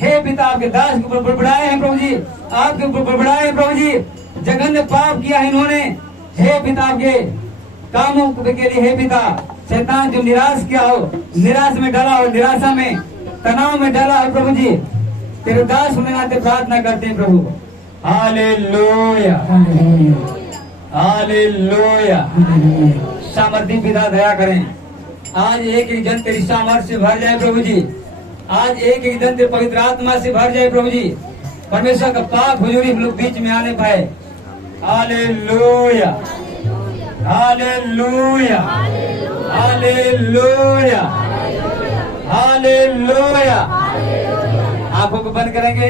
हे पिता आपके दास के ऊपर बढ़ाए हैं प्रभु जी, आपके ऊपर बढ़ाए हैं प्रभु जी। जघन्य पाप किया है इन्होंने, हे पिता आपके कामों के लिए, हे पिता शैतान जो निराश किया हो, निराश में डाला हो, निराशा में तनाव में डाला हो प्रभु जी, तेरे दास होने नाते प्रार्थना करते हैं प्रभु। Hallelujah hallelujah. सामर्थी पिता दया करें, आज एक एक जन तेरी सामर्थ्य से भर जाए प्रभु जी, आज एक एक जन तेरे पवित्र आत्मा से भर जाए प्रभु जी। परमेश्वर का पाक हुजूरी हम लोग बीच में आने पाए। Hallelujah hallelujah hallelujah hallelujah. आंखों को बंद करेंगे,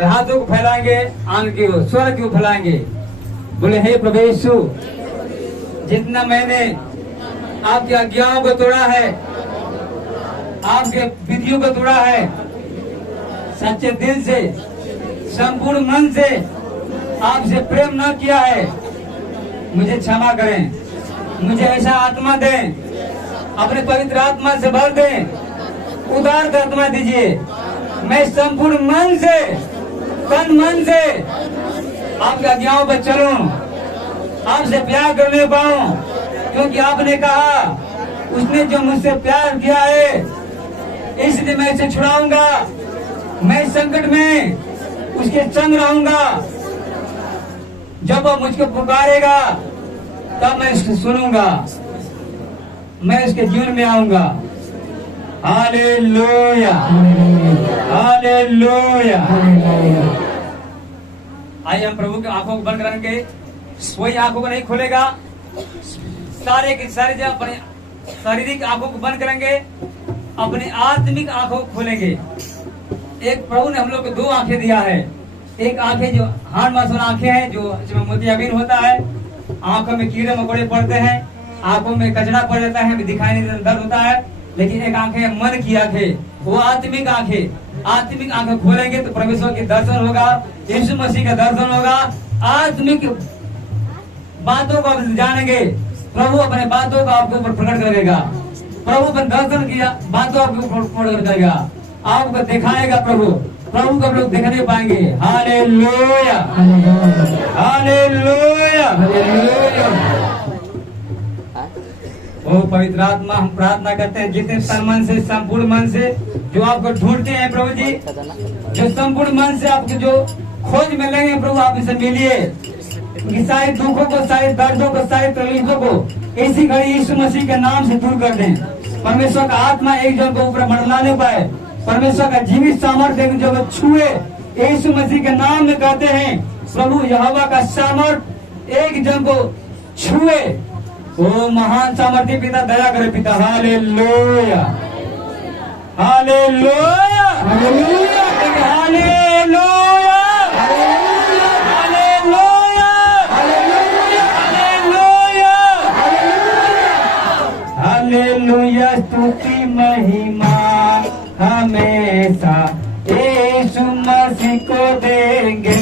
हाथों को फैलाएंगे, आंख की ओर, स्वर की ओर फैलाएंगे। बोले हे प्रभु यीशु, जितना मैंने आपकी आज्ञाओं को तोड़ा है, आपके विधियों को तोड़ा है, सच्चे दिल से, संपूर्ण मन से आपसे प्रेम न किया है, मुझे क्षमा करें, मुझे ऐसा आत्मा दें, अपने पवित्र आत्मा से भर दें, उदार आत्मा दीजिए। मैं संपूर्ण मन से, तन मन से आपकी आज्ञाओं पर चलूं, आपसे प्यार करने पाऊं, क्योंकि आपने कहा उसने जो मुझसे प्यार किया है इसलिए मैं इसे छुड़ाऊंगा, मैं संकट में उसके संग रहूंगा। जब वो मुझको पुकारेगा तब मैं इसको सुनूंगा, मैं इसके जीवन में आऊंगा। Hallelujah hallelujah. आइए हम प्रभु की आंखों को बंद करेंगे, कोई आंखों को नहीं खोलेगा, सारे की सारी जगह अपने शारीरिक आंखों को बंद करेंगे, अपनी आत्मिक आंखों को खोलेंगे। एक प्रभु ने हम लोग को दो आंखें दिया है, एक आंखें जो हाथ मास वाला आंखें हैं, जो जिसमें मोतियाबिंद होता है, आंखों में कीड़े मकोड़े पड़ते हैं, आंखों में कचरा पड़ जाता है, दिखाई नहीं देता, दर्द होता है। लेकिन एक आंखें मन की आंखें, वो आत्मिक आंखें, आत्मिक आंखें खोलेंगे तो परमेश्वर के दर्शन होगा, यीशु मसीह का दर्शन होगा, आत्मिक बातों को आप जानेंगे। प्रभु अपने बातों को आपके ऊपर प्रकट करेगा, प्रभु अपने दर्शन किया बातों आपके ऊपर प्रकट करेगा, आपको दिखाएगा प्रभु, प्रभु को हम लोग देखने पाएंगे। Hallelujah hallelujah hallelujah. ओ पवित्र आत्मा, हम प्रार्थना करते हैं जितने तन मन से, संपूर्ण मन से जो आपको ढूंढते हैं प्रभु जी, जो संपूर्ण मन से आपको जो खोज मिलेंगे प्रभु, आप इसे मिलिए। सारे दुखों को, सारे दर्दों को, सारे तकलीफों को इसी घड़ी यीशु मसीह के नाम से दूर कर दें। परमेश्वर का आत्मा एक जन को ऊपर मंडलाने पाए, परमेश्वर का जीवित सामर्थ्य जब छुए, यीशु मसीह के नाम में कहते हैं प्रभु यहोवा का सामर्थ्य एक जन को छुए। ओ महान सामर्थ्य पिता दया करे पिता। Hallelujah hallelujah hallelujah hallelujah hallelujah. स्तुति महिमा हमेशा यीशु मसीह को देंगे।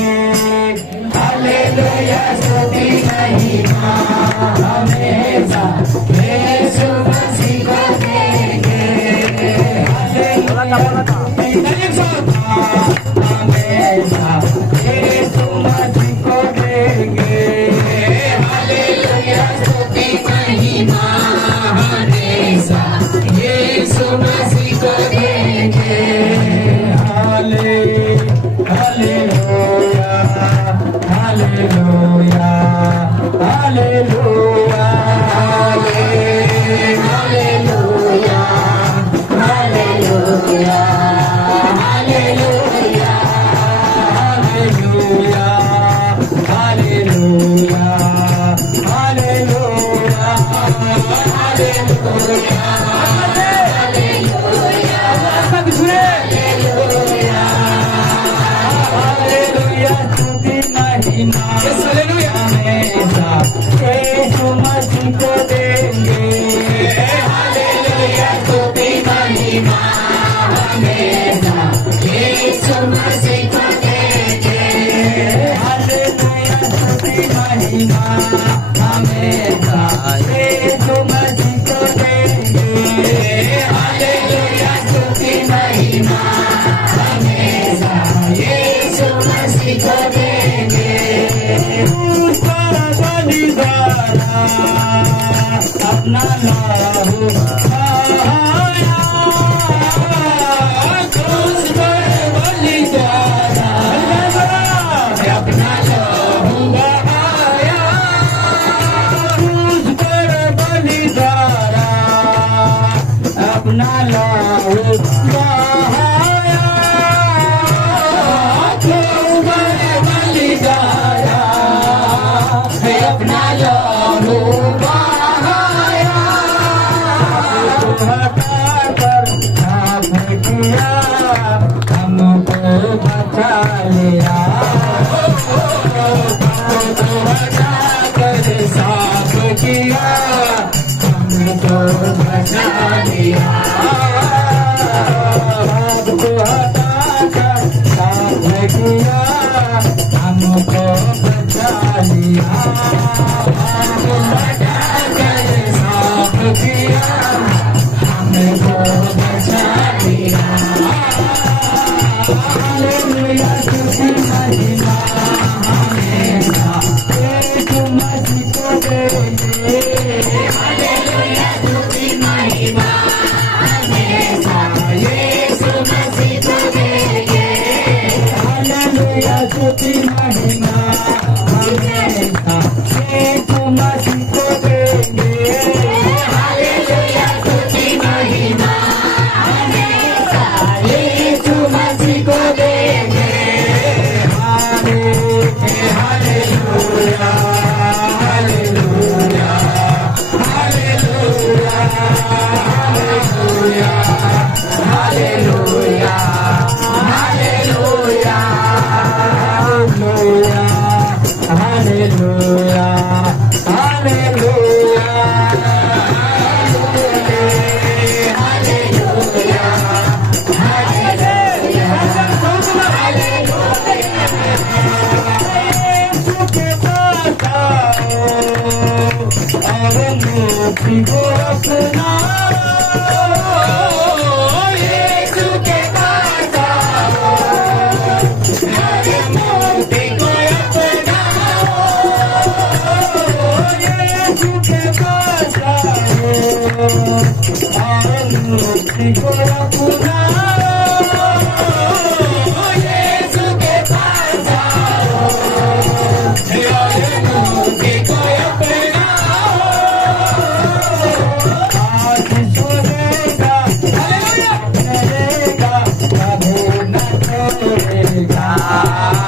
हालेलुया स्तुति महिमा हमेशा यीशु मसीह को देंगे। हालेलुया हमेशा यीशु मसीह को देंगे। हालेलुया स्तुति महिमा हमेशा यीशु मसीह को देंगे। Hallelujah hallelujah hallelujah. क्रूस पर बलिदारा अपना लहू बहाया, क्रूस पर बलिदारा अपना लहू बहाया, क्रूस पर बलिदारा अपना लहू बहाया, क्रूस पर बलिदारा अपना लहू बहाया, हटा कर साफ किया हमको बचा लिया, हटा कर साफ किया हमको बचा लिया, आपको हटा कर साफ किया हमको बचा लिया, आपको हटा कर साफ किया हमको बचा लिया। हालेलुया तुझी महिमा हमेशा यीशु मसीह को देंगे, हालेलुया तुझी महिमा हमेशा यीशु मसीह को देंगे, हालेलुया तुझी महिमा हमेशा यीशु मसीह को देंगे, हालेलुया तुझी महिमा हमेशा यीशु मसीह को देंगे, hallelujah hallelujah hallelujah hallelujah hallelujah hallelujah hallelujah hallelujah मुक्ति को अपना, यीशु के पास आओ, अरे मुक्ति को अपनाओ, यीशु के पास आओ, अरे मुक्ति को अपनाओ, यीशु के पास आओ, अरे मुक्ति को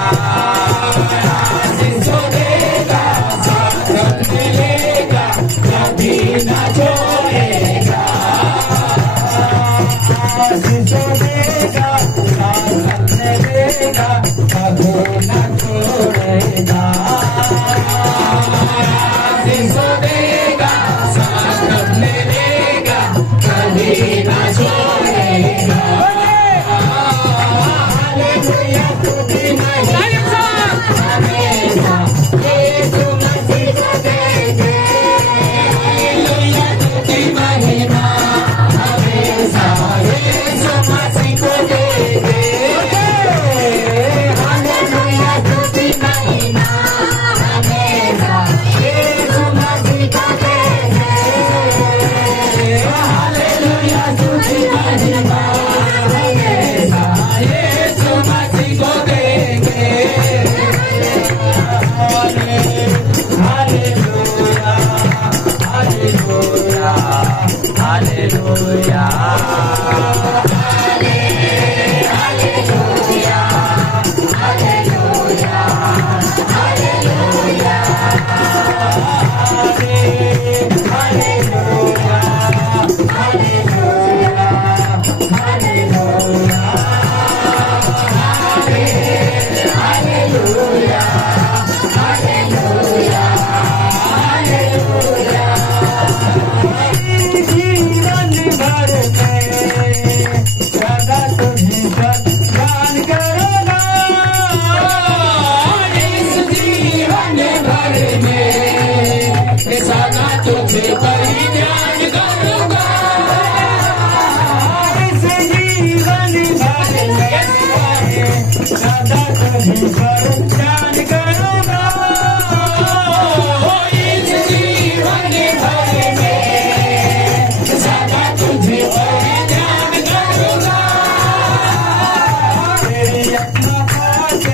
Bye.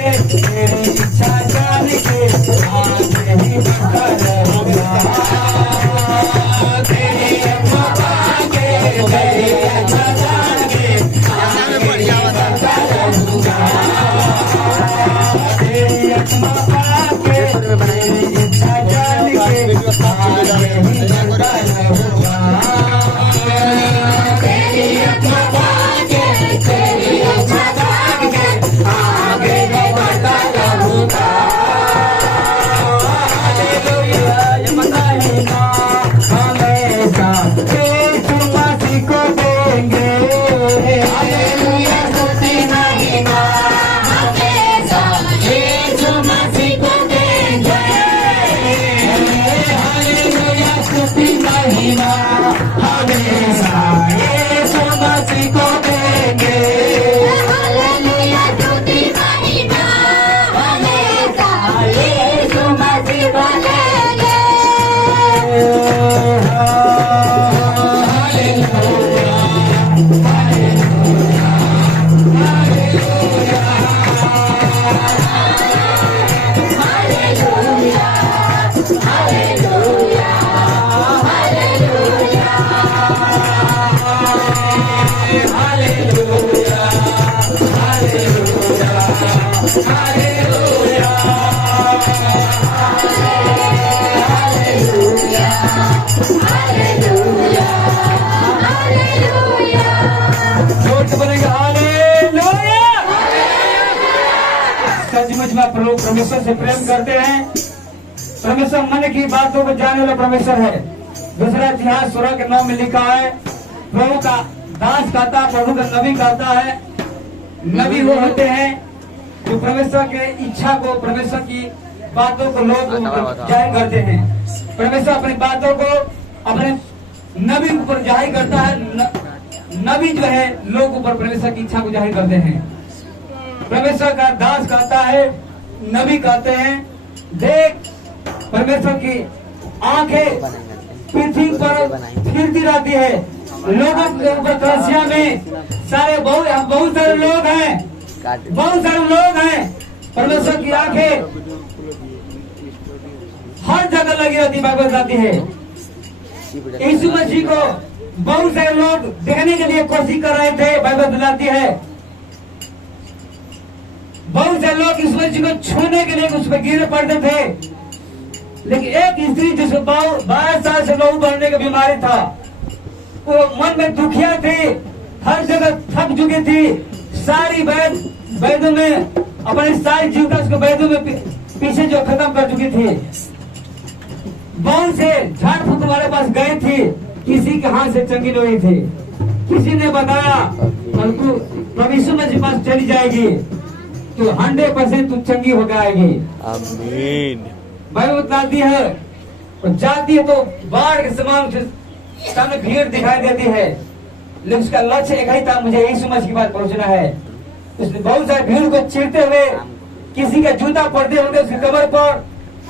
तेरी इच्छा जान के आगे ही बढ़ता रहूंगा। तेरी कृपा के तेरी इच्छा जान के आगे ही बढ़ता रहूंगा। तेरी कृपा के तेरी इच्छा जान के आगे ही बढ़ता रहूंगा। तेरी कृपा के तेरी इच्छा जान के आगे ही बढ़ता रहूंगा। हालेलुया यमता ही ना हमेशा यीशु मसीह को देंगे। हालेलुया स्तुति महिमा हमेशा यीशु मसीह को देंगे। हालेलुया स्तुति महिमा हमेशा यीशु मसीह को देंगे। हालेलुया स्तुति महिमा हमेशा यीशु मसीह को देंगे। Hallelujah hallelujah hallelujah hallelujah hallelujah. जोर से बोलेंगे हालेलुया। सचमुच में प्रभु परमेश्वर से प्रेम करते हैं। परमेश्वर मन की बातों को जानने वाला परमेश्वर है। दूसरा इतिहास 16 के 9 में लिखा है, प्रभु का दास कहता है, प्रभु का नबी कहता है। नबी वो होते हैं जो परमेश्वर के इच्छा को, परमेश्वर की बातों को लोग जाहिर करते हैं। परमेश्वर अपनी बातों को अपने नबी के ऊपर जाहिर करता है। नबी जो है लोग ऊपर परमेश्वर की इच्छा को जाहिर करते हैं। परमेश्वर का दास कहता है, नबी कहते हैं, देख परमेश्वर की आंखें पृथ्वी पर फिरती रहती है। लोगों के ऊपर तपस्या में बहुत सारे लोग हैं, बहुत सारे लोग हैं। परमेश्वर की आंखें हर जगह लगी रहती, बाइबल बताती है। यीशु मसीह को बहुत सारे लोग देखने के लिए कोशिश कर रहे थे, बाइबल बताती है। बहुत से लोग यीशु मसीह को छूने के लिए उस पर गिर पड़ते थे। लेकिन एक स्त्री जिसको 22 साल से लहू बहने की बीमारी था, वो मन में दुखिया थी, हर जगह थक चुकी थी। सारी वैद्यों में अपनी सारी जीविका उसको वैद्यों में पीछे जो खत्म कर चुकी थी। बहुत से झाड़ फूक वाले पास गई थी, किसी के हाथ से चंगी नहीं थी। किसी ने बताया प्रभु यीशु मसीह पास चली जाएगी तो 100% तू चंगी हो जाएगी। आमीन। बाइबल बताती है, और जाती है तो बाढ़ के समान सामने भीड़ दिखाई देती है, लेकिन उसका लक्ष्य एक ही था, मुझे यीशु मसीह के पास पहुंचना है। उसने बहुत सारी भीड़ को चीरते हुए, किसी का जूता पड़ते होंगे उसकी कमर पर,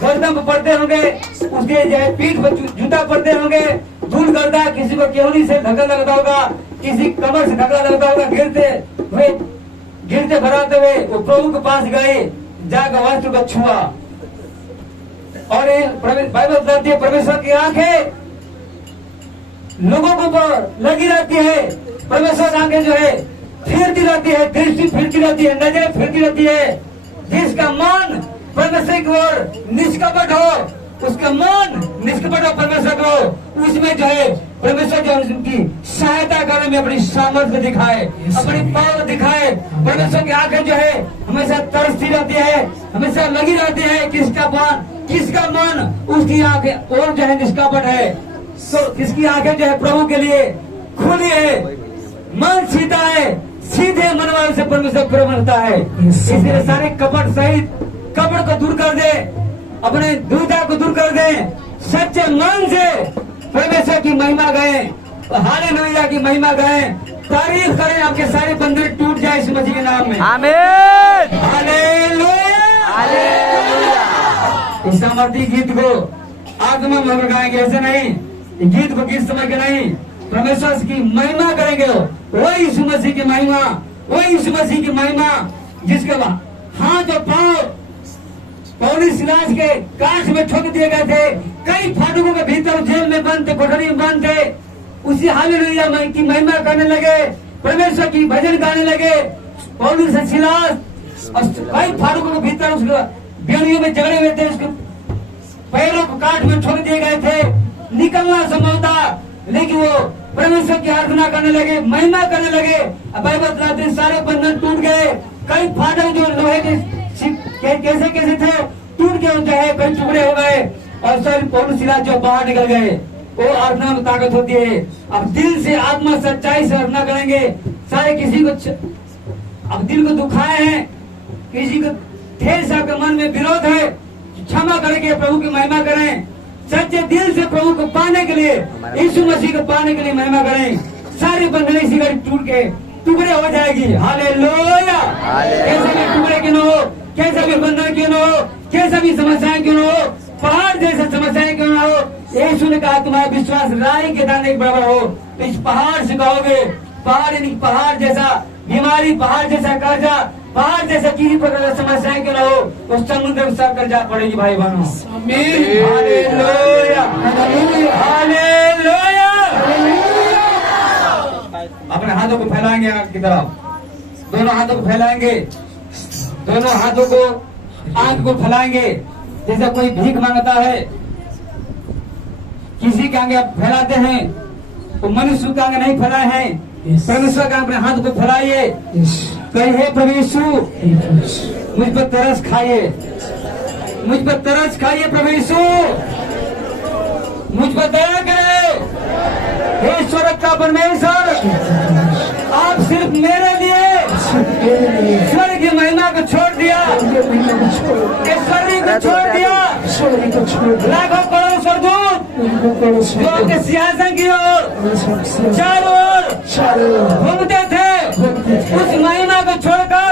गर्दन पर पड़ते होंगे, उसके पीठ पर जूता पड़ते होंगे, धूल करता, किसी को केवली से धक्का लगता होगा, किसी कमर से धक्का लगता होगा। गिरते भराते हुए वो प्रभु के पास गए, जाकर वस्त्र को छुआ। और बाइबल बताती है, परमेश्वर की आंखें लोगों के ऊपर लगी रहती है। परमेश्वर की आंखें जो है फिरती रहती है, दृष्टि फिरती रहती है, नजर फिरती रहती है। जिसका मन परमेश्वर की ओर निष्कपट हो, उसका मन निष्कपट हो परमेश्वर को, उसमें जो है परमेश्वर जो उनकी सहायता करने में अपनी सामर्थ्य दिखाए, अपनी पावर दिखाए। परमेश्वर की आंखें जो है हमेशा तरसती रहती है, हमेशा लगी रहती है। किसका मन उसकी आंखें और जो है निष्कपट है, तो किसकी आंखें जो है प्रभु के लिए खुली है, मन सीधा है, सीधे मन वाले से परमेश्वर प्रेम रखता है। इसलिए सारे कपट सहित कपट को दूर कर दे, अपने दुविधा को दूर कर दे, सच्चे मन से परमेश्वर की महिमा गाएं, हालेलुया की महिमा गाएं, तारीफ करें, आपके सारे बंधन टूट जाए इस मसीह के नाम में। आमीन। Hallelujah hallelujah. इस सामर्थी गीत को आत्मा में हम गाएंगे, ऐसे नहीं, गीत को गीत समझ के नहीं, परमेश्वर की महिमा करेंगे। वही यीशु मसीह की महिमा, वही यीशु मसीह की महिमा जिसके हाथ और पांव पौलुस सिलास के कांच में ठोक दिए गए थे। कई फाटकों के भीतर जेल में बंद थे, कोठरी में बंद थे। उसी हालेलुया की महिमा करने लगे, परमेश्वर की भजन गाने लगे। पौलुस और सिलास और कई फाटकों के भीतर उसको बेड़ियों में जगड़े हुए थे, उसके पैरों को काट में ठोक दिए गए थे। निकलना संभव था, लेकिन वो परमेश्वर की आराधना करने लगे, महिमा करने लगे। बाइबल बताते हैं सारे बंधन टूट गए। कई फाटक जो लोहे के कैसे कैसे थे टूट के जो है कई टुकड़े हो गए और सारे पौलुस सिलास जो बाहर निकल गए। वो आराधना में ताकत होती है। अब दिल से आत्मा सच्चाई से आराधना करेंगे। सारे किसी को अब दिल को दुखाए हैं, किसी को ठेस आपके मन में विरोध है, क्षमा करके प्रभु की महिमा करें। सच्चे दिल से प्रभु को पाने के लिए, यीशु मसीह को पाने के लिए महिमा करें। सारी बंधन इसी घड़ी टूट के टुकड़े हो जाएगी। हालेलुया। कैसे भी टुकड़े क्यों न हो, कैसे भी बंधन क्यों न हो, कैसे भी समस्याएं क्यों न हो, पहाड़ जैसे समस्याएं क्यों न हो, यीशु ने कहा तुम्हारा विश्वास राई के दाने के बराबर हो। तो इस पहाड़ से कहोगे, पहाड़ यानी पहाड़ जैसा बीमारी, पहाड़ जैसा कर्जा, पहाड़ जैसा किसी प्रकार की समस्याएं क्यों न हो, उस समुद्र में सब कर्जा पड़ेगी भाई बहनों। Hallelujah, hallelujah. अपने हाथों को फैलाएंगे आग की तरफ, दोनों हाथों को फैलाएंगे, दोनों हाथों को आग को फैलाएंगे जैसे कोई भीख मांगता है। किसी के आगे आप फैलाते हैं, तो मनुष्य के आगे नहीं फैलाए हैं, परमेश्वर का अपने हाथ को फैलाइए। कहे हे प्रभु यीशु, मुझ पर तरस खाइए, मुझ पर तरस खाइए प्रभु यीशु, मुझ पर दया करे। हे स्वर्ग का परमेश्वर, आप सिर्फ मेरे लिए स्वर्ग की महिमा को छोड़ दिया, स्वर्ग को छोड़ दिया। लाखों करोड़ स्वर्गदूत जो आपके सिंहासन की ओर चारों ओर घूमते थे, उस महिमा को छोड़कर